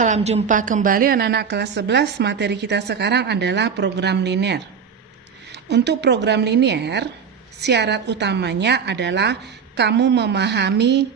Salam jumpa kembali anak-anak kelas 11. Materi kita sekarang adalah program linear. Untuk program linear, syarat utamanya adalah kamu memahami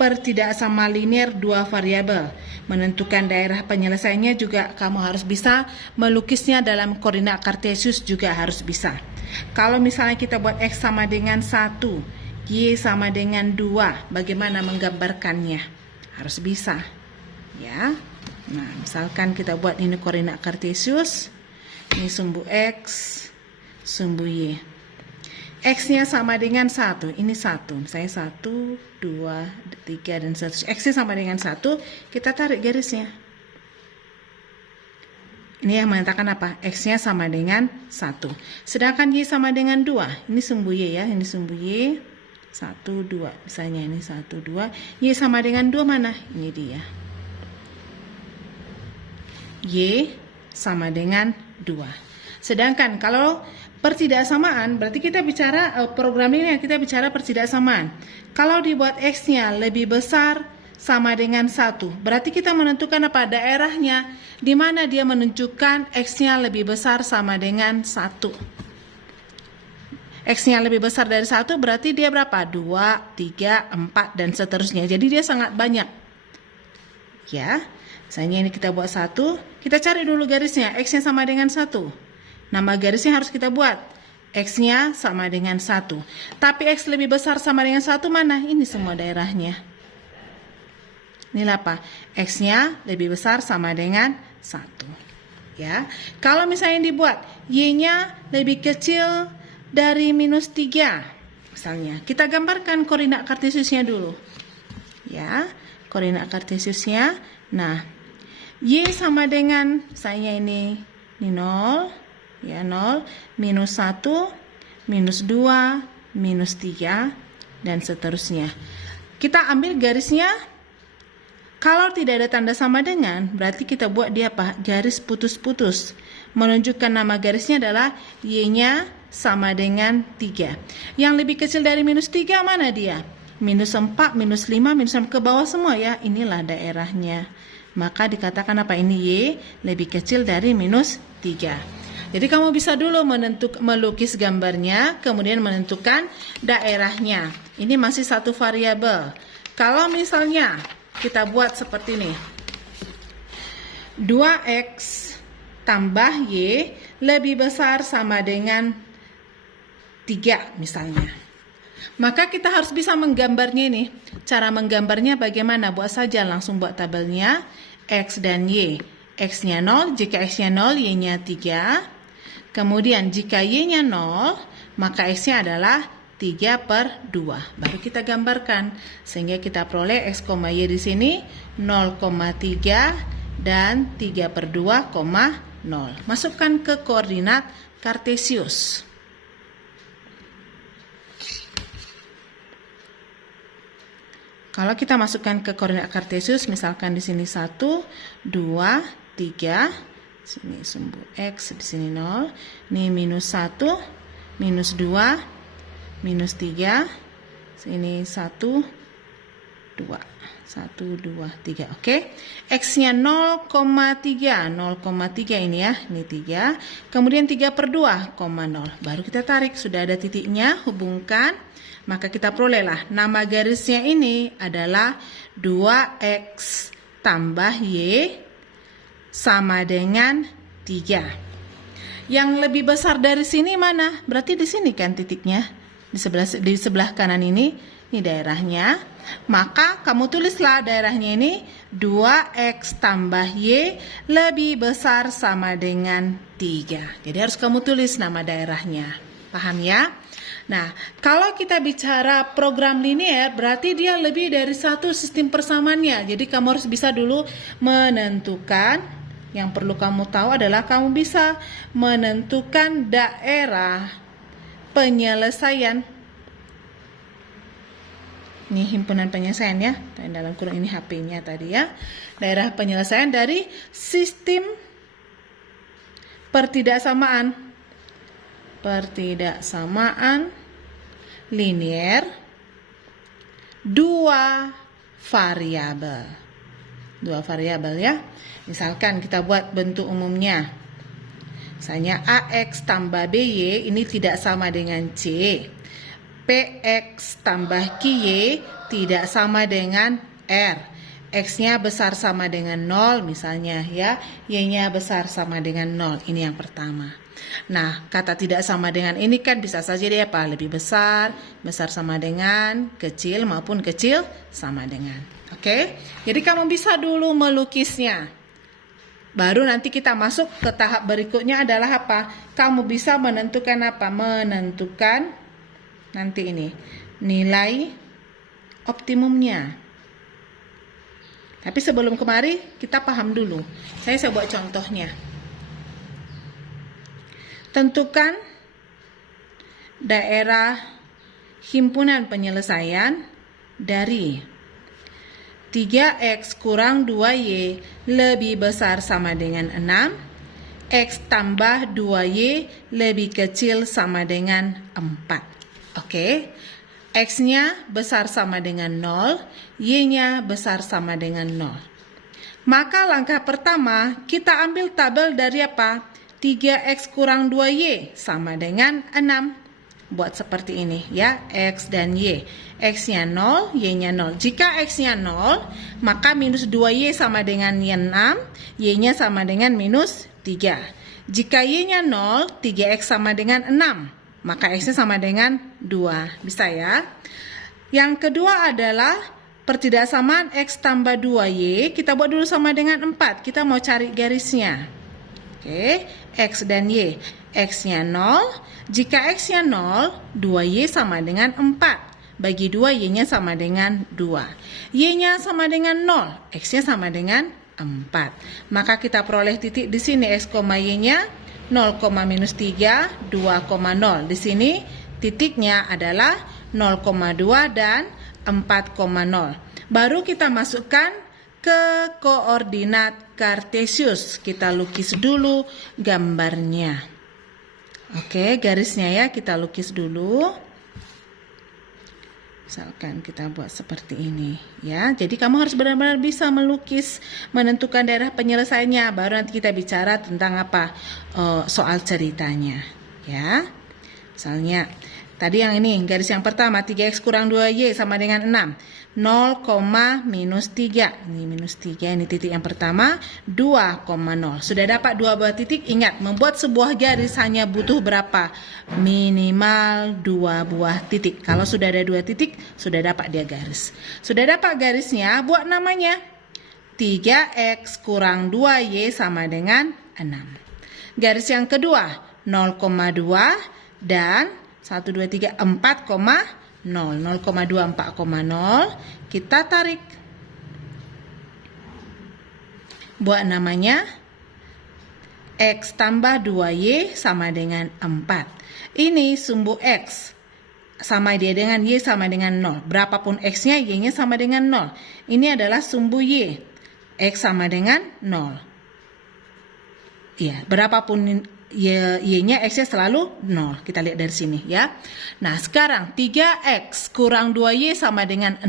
pertidaksama linear dua variabel. Menentukan daerah penyelesaiannya juga kamu harus bisa, melukisnya dalam koordinat kartesius juga harus bisa. Kalau misalnya kita buat X sama dengan 1, Y sama dengan 2, bagaimana menggambarkannya? Harus bisa. Ya. Nah, misalkan kita buat ini koordinat kartesius, ini sumbu X, sumbu Y. X-nya sama dengan 1, ini 1, misalnya 1, 2, 3, dan 1. X-nya sama dengan 1, kita tarik garisnya. Ini yang menentukan apa? X-nya sama dengan 1. Sedangkan Y sama dengan 2, ini sumbu Y ya, ini sumbu Y, 1, 2, misalnya ini 1, 2, Y sama dengan 2 mana? Ini dia. Y sama dengan 2. Sedangkan kalau pertidaksamaan, berarti kita bicara program ini kita bicara pertidaksamaan. Kalau dibuat X-nya lebih besar sama dengan 1, berarti kita menentukan apa? Daerahnya, di mana dia menunjukkan X-nya lebih besar sama dengan 1. X-nya lebih besar dari 1 berarti dia berapa? 2, 3, 4, dan seterusnya. Jadi dia sangat banyak. Ya. Misalnya ini kita buat 1, kita cari dulu garisnya, X-nya sama dengan 1. Nama garisnya harus kita buat, X-nya sama dengan 1. Tapi X lebih besar sama dengan 1 mana? Ini semua daerahnya. Inilah apa? X-nya lebih besar sama dengan 1. Ya. Kalau misalnya dibuat, Y-nya lebih kecil dari minus 3. Misalnya, kita gambarkan koordinat kartesiusnya dulu. Ya, koordinat kartesiusnya. Nah, Y sama dengan, misalnya ini 0, ya 0, minus 1, minus 2, minus 3, dan seterusnya. Kita ambil garisnya, kalau tidak ada tanda sama dengan, berarti kita buat dia apa? Garis putus-putus. Menunjukkan nama garisnya adalah Y-nya sama dengan 3. Yang lebih kecil dari minus 3 mana dia? Minus 4, minus 5, minus 6 ke bawah semua ya. Inilah daerahnya. Maka dikatakan apa? Ini Y lebih kecil dari minus 3. Jadi kamu bisa dulu melukis gambarnya, kemudian menentukan daerahnya. Ini masih satu variabel. Kalau misalnya kita buat seperti ini, 2X tambah Y lebih besar sama dengan 3 misalnya. Maka kita harus bisa menggambarnya ini. Cara menggambarnya bagaimana? Buat saja, langsung buat tabelnya X dan Y. X-nya 0, jika X-nya 0, Y-nya 3. Kemudian jika Y-nya 0, maka X-nya adalah 3/2. Baru kita gambarkan. Sehingga kita peroleh X, Y di sini 0,3 dan 3/2,0. Masukkan ke koordinat kartesius. Kalau kita masukkan ke koordinat kartesius, misalkan di sini 1, 2, 3, sini sumbu X, di sini 0, ini minus 1, minus 2, minus 3, sini 1, 2, 1, 2, 3, oke. X-nya 0,3, 0,3 ini ya, ini 3, kemudian 3/2,0, baru kita tarik, sudah ada titiknya, hubungkan. Maka kita perolehlah nama garisnya ini adalah 2X tambah Y sama dengan 3. Yang lebih besar dari sini mana? Berarti di sini kan titiknya. Di sebelah kanan ini daerahnya. Maka kamu tulislah daerahnya ini 2X tambah Y lebih besar sama dengan 3. Jadi harus kamu tulis nama daerahnya. Paham ya? Nah, kalau kita bicara program linear, berarti dia lebih dari satu sistem persamaannya. Jadi kamu harus bisa dulu menentukan, yang perlu kamu tahu adalah kamu bisa menentukan daerah penyelesaian. Ini himpunan penyelesaian ya, dalam kurung ini HP-nya tadi ya. Daerah penyelesaian dari sistem pertidaksamaan linear dua variabel. Dua variabel ya. Misalkan kita buat bentuk umumnya. Misalnya AX tambah BY ini tidak sama dengan C. PX tambah QY tidak sama dengan R. X-nya besar sama dengan 0 misalnya ya. Y-nya besar sama dengan 0. Ini yang pertama. Nah, kata tidak sama dengan ini kan bisa saja dia apa? Lebih besar, besar sama dengan, kecil maupun kecil sama dengan. Oke? Jadi kamu bisa dulu melukisnya. Baru nanti kita masuk ke tahap berikutnya adalah apa? Kamu bisa menentukan apa? Menentukan nanti ini nilai optimumnya. Tapi sebelum kemari kita paham dulu. Saya buat contohnya. Tentukan daerah himpunan penyelesaian dari 3x kurang 2y lebih besar sama dengan 6, x tambah 2y lebih kecil sama dengan 4. Oke, x-nya besar sama dengan 0, y-nya besar sama dengan 0. Maka langkah pertama, kita ambil tabel dari apa? 3x kurang 2y sama dengan 6. Buat seperti ini ya, X dan Y. X-nya 0, Y-nya 0. Jika X-nya 0, maka minus 2Y sama dengan 6, Y-nya sama dengan minus 3. Jika Y-nya 0, 3X sama dengan 6, maka X-nya sama dengan 2. Bisa ya? Yang kedua adalah pertidaksamaan X tambah 2Y, kita buat dulu sama dengan 4. Kita mau cari garisnya. Oke, X dan Y. X-nya 0, jika X-nya 0, 2Y sama dengan 4. Bagi 2, Y-nya sama dengan 2. Y-nya sama dengan 0, X-nya sama dengan 4. Maka kita peroleh titik di sini X, Y-nya 0, minus 3, 2,0. Di sini titiknya adalah 0,2 dan 4,0. Baru kita masukkan ke koordinat kartesius. Kita lukis dulu gambarnya. Oke, garisnya ya kita lukis dulu. Misalkan kita buat seperti ini ya. Jadi kamu harus benar-benar bisa melukis, menentukan daerah penyelesaiannya. Baru nanti kita bicara tentang apa? Soal ceritanya ya. Misalnya tadi yang ini, garis yang pertama 3x kurang 2y sama dengan 6. 0, minus 3. Ini minus 3, ini titik yang pertama. 2,0. Sudah dapat dua buah titik. Ingat, membuat sebuah garis hanya butuh berapa? Minimal 2 buah titik. Kalau sudah ada 2 titik, sudah dapat dia garis. Sudah dapat garisnya, buat namanya. 3x kurang 2y sama dengan 6. Garis yang kedua, 0,2 dan 1, 2, 3, 4,0. 0,2, 4,0. Kita tarik. Buat namanya X tambah 2Y sama dengan 4. Ini sumbu X. Sama dia dengan Y sama dengan 0. Berapapun X-nya, Y-nya sama dengan 0. Ini adalah sumbu Y. X sama dengan 0. Iya, berapapun Y-nya, X-nya selalu 0. Kita lihat dari sini ya. Nah, sekarang 3X kurang 2Y sama dengan 6.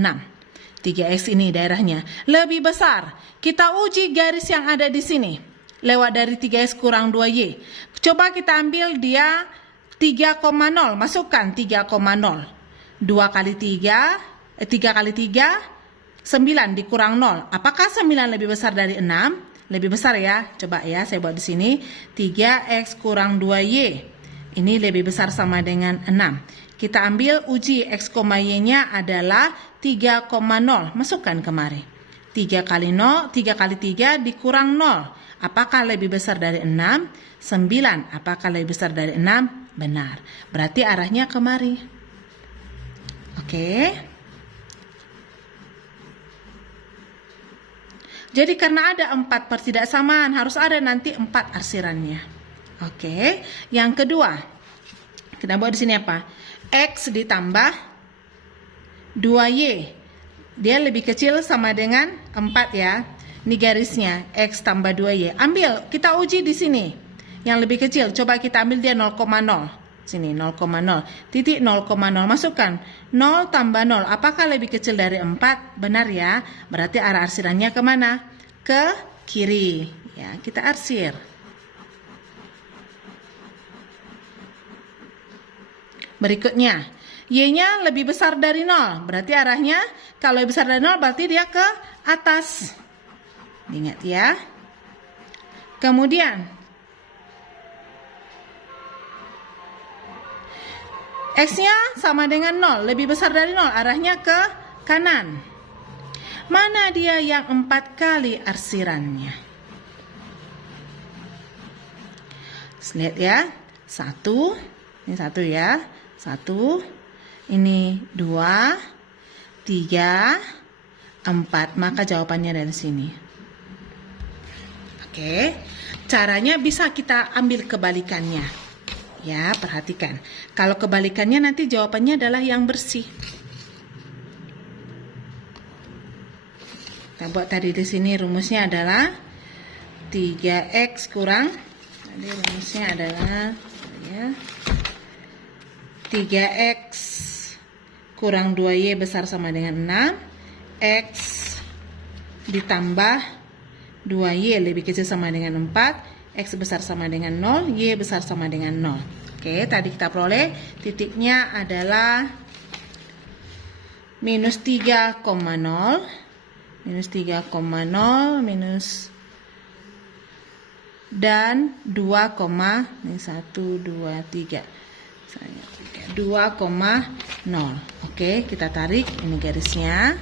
3X ini daerahnya lebih besar. Kita uji garis yang ada di sini. Lewat dari 3X kurang 2Y. Coba kita ambil dia 3,0. Masukkan 3,0. 2 kali 3, 3 kali 3, 9 dikurang 0. Apakah 9 lebih besar dari 6? Lebih besar ya. Coba ya, saya buat di sini. 3x kurang 2y. Ini lebih besar sama dengan 6. Kita ambil uji x, y-nya adalah 3,0. Masukkan kemari. 3 kali 0, 3 kali 3 dikurang 0. Apakah lebih besar dari 6? 9. Apakah lebih besar dari 6? Benar. Berarti arahnya kemari. Oke. Jadi karena ada 4 pertidaksamaan, harus ada nanti 4 arsirannya. Oke. Yang kedua, kita buat di sini apa? X ditambah 2Y. Dia lebih kecil sama dengan 4 ya. Ini garisnya, X tambah 2Y. Ambil, kita uji di sini. Yang lebih kecil, coba kita ambil dia 0,0. Sini 0,0. Titik 0,0. Masukkan 0 tambah 0. Apakah lebih kecil dari 4? Benar ya. Berarti arah arsirannya kemana? ke kiri. Ya, kita arsir. Berikutnya, Y-nya lebih besar dari 0. Berarti arahnya kalau lebih besar dari 0 berarti dia ke atas. Ingat ya. Kemudian X-nya sama dengan 0, lebih besar dari 0, arahnya ke kanan. Mana dia yang 4 kali arsirannya? Lihat ya, 1, ini 1 ya, 1, ini 2, 3, 4, maka jawabannya dari sini. Oke, caranya bisa kita ambil kebalikannya. Ya, perhatikan. Kalau kebalikannya nanti jawabannya adalah yang bersih. Kita buat tadi di sini rumusnya adalah 3x kurang. Tadi rumusnya adalah ya, 3x kurang 2y besar sama dengan 6. X ditambah 2y lebih kecil sama dengan 4. X besar sama dengan 0, Y besar sama dengan 0. Oke, tadi kita peroleh titiknya adalah minus 3,0, minus 3,0, minus dan 2, ini 1, 2, 3. 2,0. Oke, kita tarik ini garisnya.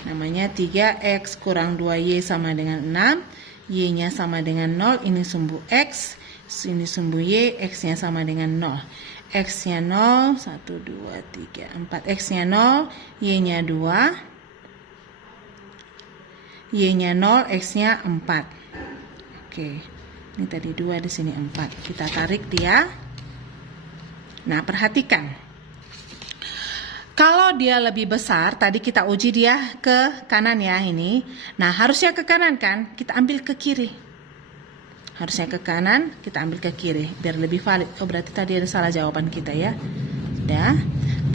Namanya 3x kurang 2y sama dengan 6. Y-nya sama dengan 0. Ini sumbu x. Ini sumbu y. X-nya sama dengan 0. X-nya 0. 1, 2, 3, 4. X-nya 0. Y-nya 2. Y-nya 0. X-nya 4. Oke. Ini tadi 2, di sini 4. Kita tarik dia. Nah, perhatikan. Kalau dia lebih besar, tadi kita uji dia ke kanan ya ini. Nah, harusnya ke kanan kan? Kita ambil ke kiri. Harusnya ke kanan, kita ambil ke kiri. Biar lebih valid. Oh, berarti tadi ada salah jawaban kita ya. Sudah.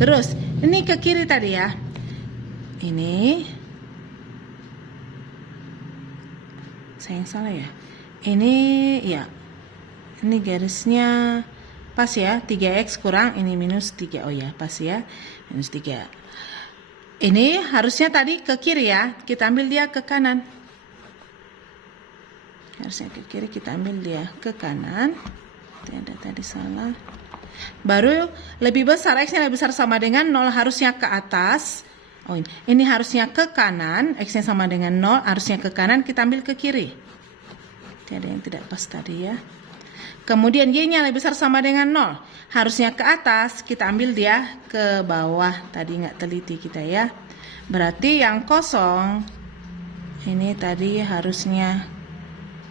Terus, ini ke kiri tadi ya. Ini. Saya yang salah ya. Ini, ya. Ini garisnya pas ya, 3x kurang ini minus 3. Oh ya, pas ya. Minus 3. Ini harusnya tadi ke kiri ya. Kita ambil dia ke kanan. Harusnya ke kiri, kita ambil dia ke kanan. Tidak, tadi salah. Baru lebih besar, X-nya lebih besar sama dengan 0, harusnya ke atas. Oh, ini harusnya ke kanan. X-nya sama dengan 0, harusnya ke kanan, kita ambil ke kiri. Tidak, yang tidak pas tadi ya. Kemudian Y-nya lebih besar sama dengan 0. Harusnya ke atas, kita ambil dia ke bawah. Tadi nggak teliti kita ya. Berarti yang kosong, ini tadi harusnya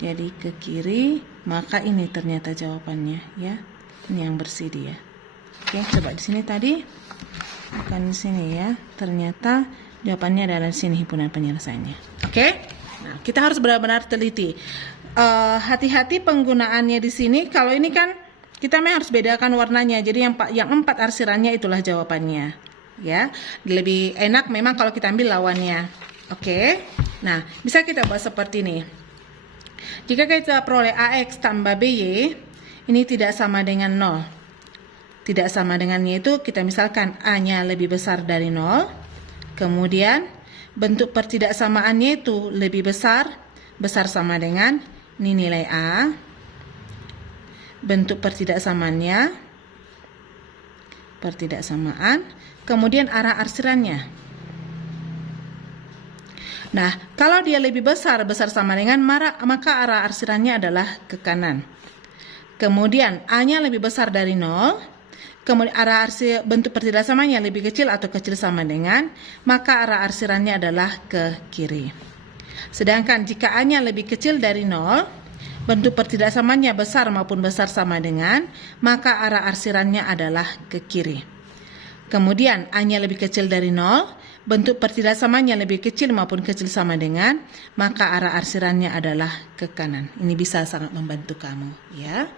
jadi ke kiri. Maka ini ternyata jawabannya ya. Ini yang bersih dia. Oke, coba di sini tadi. Bukan di sini ya. Ternyata jawabannya adalah di sini himpunan penyelesaiannya. Oke. Nah, kita harus benar-benar teliti. Hati-hati penggunaannya di sini. Kalau ini kan kita memang harus bedakan warnanya. Jadi yang 4 arsirannya itulah jawabannya. Ya, lebih enak memang kalau kita ambil lawannya. Oke. Nah, bisa kita buat seperti ini. Jika kita peroleh AX tambah BY, ini tidak sama dengan 0. Tidak sama dengan Y itu kita misalkan A-nya lebih besar dari 0. Kemudian bentuk pertidaksamaannya itu lebih besar sama dengan ini nilai A. Bentuk pertidaksamaan, kemudian arah arsirannya. Nah, kalau dia lebih besar sama dengan maka arah arsirannya adalah ke kanan. Kemudian A-nya lebih besar dari 0. Kemudian bentuk pertidaksamaannya lebih kecil atau kecil sama dengan, maka arah arsirannya adalah ke kiri. Sedangkan jika A-nya lebih kecil dari 0, bentuk pertidaksamaannya besar maupun besar sama dengan, maka arah arsirannya adalah ke kiri. Kemudian A-nya lebih kecil dari 0, bentuk pertidaksamaannya lebih kecil maupun kecil sama dengan, maka arah arsirannya adalah ke kanan. Ini bisa sangat membantu kamu ya.